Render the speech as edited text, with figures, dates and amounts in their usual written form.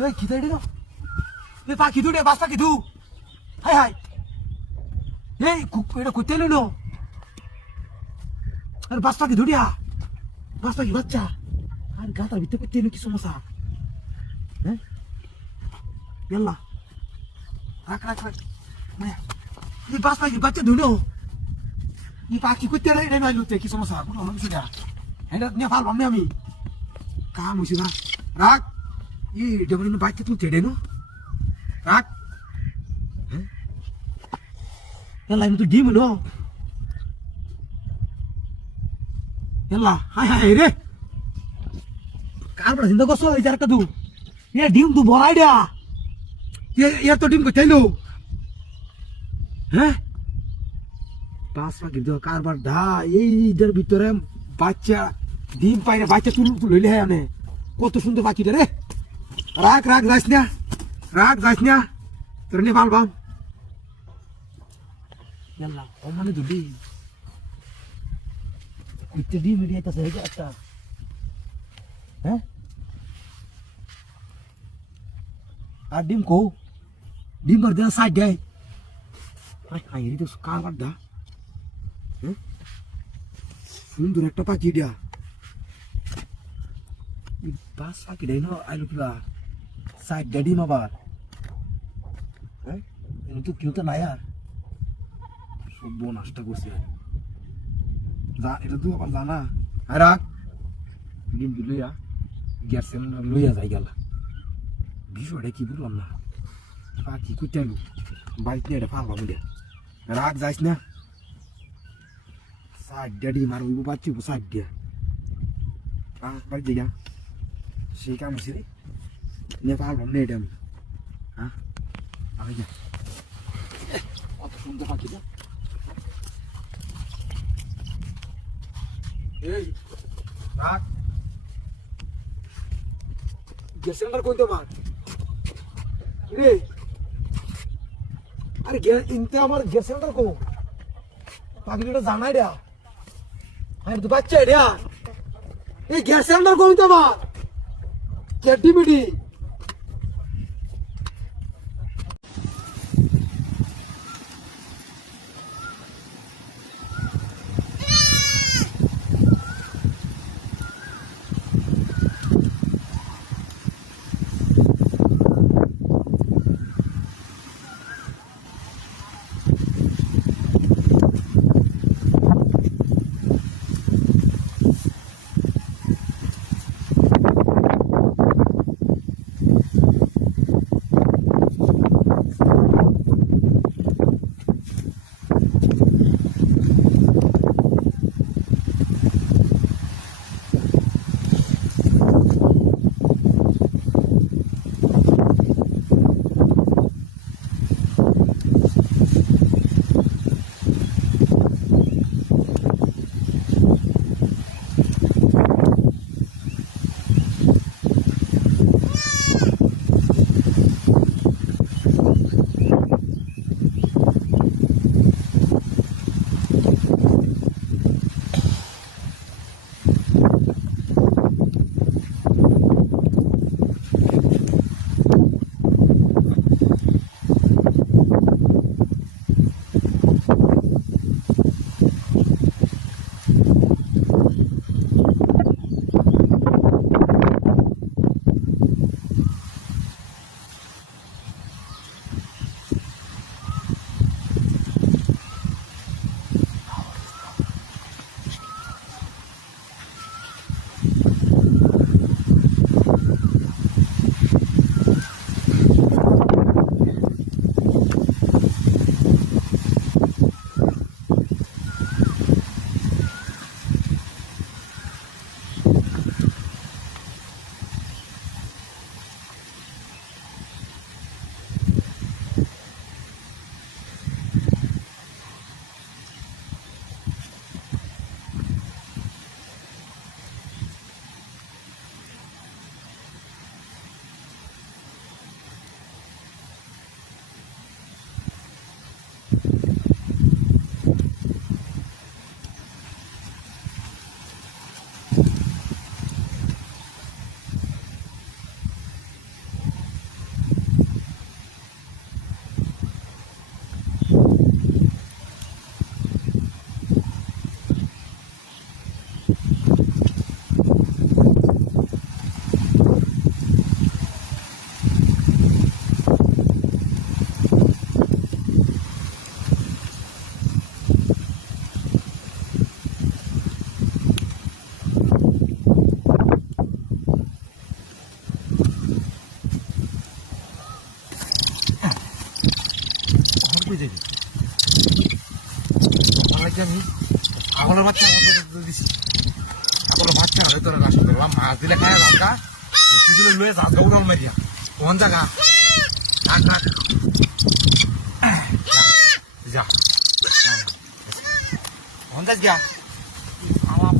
এই কি তাই রে এ পাখি দু রে বাস পাখি দু হাই হাই এই এটা কইতে লইলো আর বাস পাখি ধুড়িয়া বাস পাখি বাচ্চা আর গাতার ভিতরে কইতে লইলো কি সমস্যা হ্যাঁ ইয়াল্লা রাখ রাখ রাখ এই বাস পাখি বাচ্চা ধুলো এই পাখি কইতে রে নাই লইতে কি সমস্যা কোনো কিছু না এটা নিয়ে ফাল বামনে আমি কাম হইছে না রাখ এই ডবলিন বাচ্চা তুই ছেড়ে নো রাখ ইয়াল্লা আমি তো ডিম নো ইয়াল্লা হাই হাই রে কার বড় চিন্তা করছো এই যারটা তুই এ ডিম তুই বড়াই দিয়া এ তো ডিম কইতাইলো হ্যাঁ পাঁচ পাখি তো কারবার ধা এইটার ভিতরে বাচ্চা ডিম পাইরে বাচ্চা লইলে হ্যাঁ অনেক কত সুন্দর পাখিটা রে রাখ রাখ যাইস না তোর নিয়ে ভাল বাম ইয়াল্লা ও মানে তো ডিম ইতে ডিম এরিয়াতে আছে একটা হ্যাঁ আর ডিম কো ডিম বার দেনা সাইড দেয় হাই হাই রে তো কারবার দা হ্যাঁ সুন্দর একটা পাখি দিয়া বাস পাখি দেয় না আইলো কিবা সাইড ড্যাডি মাবার হ্যাঁ কিন্তু কেউ তো নাই আর সব নষ্ট করছে যা এটা তো আবার জানা আর রাখ ডিম লইয়া গ্যাস লইয়া যাই গেল বিষয়টা কি বললাম না পাখি কুইটালু বাড়িতে এটা ফাল বাবু রাখ যাইস না সাইড ড্যাডি মার ওই বাচ্চি সাইড দিয়া বাড়িতে যা সেই কাম হচ্ছে রে নিয়ে ফাল বাবু এটা আমি হ্যাঁ আমি যা কত সুন্দর পাখি না এই রাখ গ্যাস সিলিন্ডার কইতে মার রে আরে ইনতে আমার গ্যাস সিলিন্ডার কো পাখিটা জানাই রে আর তো বাচ্চা রে এই গ্যাস সিলিন্ডার কইতে মার কেডি মিডি আমি ছাগলের বাচ্চা দিছি ছাগলের বাচ্চা তোর নষ্ট করলাম মাছ দিলে খায় রাখা তুই লয়ে যা গৌরব মারিয়া কোন জায়গা রাখ রাখ যা কোন জায়গা আমার